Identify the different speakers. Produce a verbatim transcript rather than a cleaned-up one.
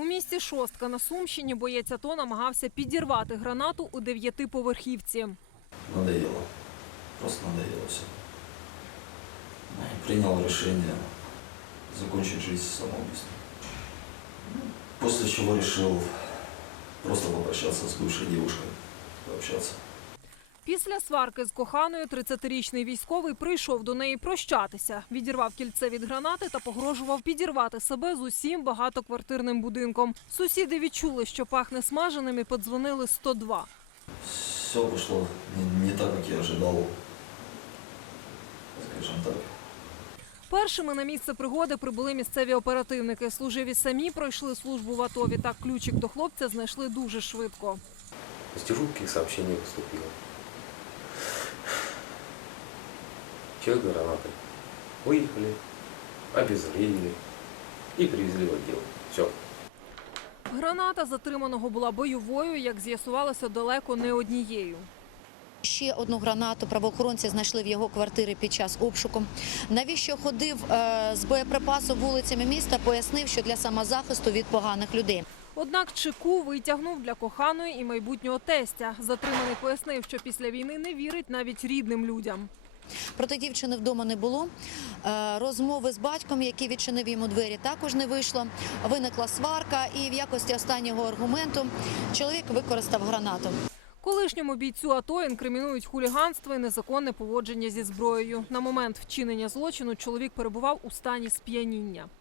Speaker 1: У місті Шостка на Сумщині боєць АТО намагався підірвати гранату у дев'ятиповерхівці.
Speaker 2: Надоело. Просто надоело все. Принял решение закончить жизнь самоубийством. После чего решил просто попрощаться с бывшей девушкой, пообщаться.
Speaker 1: Після сварки з коханою тридцятирічний військовий прийшов до неї прощатися. Відірвав кільце від гранати та погрожував підірвати себе з усім багатоквартирним будинком. Сусіди відчули, що пахне смаженим, і подзвонили сто два.
Speaker 2: Все пошло не, не так, як я ожидав, скажімо так.
Speaker 1: Першими на місце пригоди прибули місцеві оперативники. Служиві самі пройшли службу в АТО. Відтак ключик до хлопця знайшли дуже швидко.
Speaker 3: З дежурки сообщение поступило. Человек гранатой. Выехали, обезвредили и привезли в отдел. Все.
Speaker 1: Граната затриманого була бойовою, як з'ясувалося, далеко не однією.
Speaker 4: Ще одну гранату правоохоронці знайшли в його квартирі під час обшуку. Навіщо ходив з боєприпасу вулицями міста, пояснив, що для самозахисту від поганих людей.
Speaker 1: Однак чеку витягнув для коханої і майбутнього тестя. Затриманий пояснив, що після війни не вірить навіть рідним людям.
Speaker 4: Проте дівчини вдома не було. Розмови з батьком, який відчинив йому двері, також не вийшло. Виникла сварка і в якості останнього аргументу чоловік використав гранату.
Speaker 1: Колишньому бійцю АТО інкримінують хуліганство і незаконне поводження зі зброєю. На момент вчинення злочину чоловік перебував у стані сп'яніння.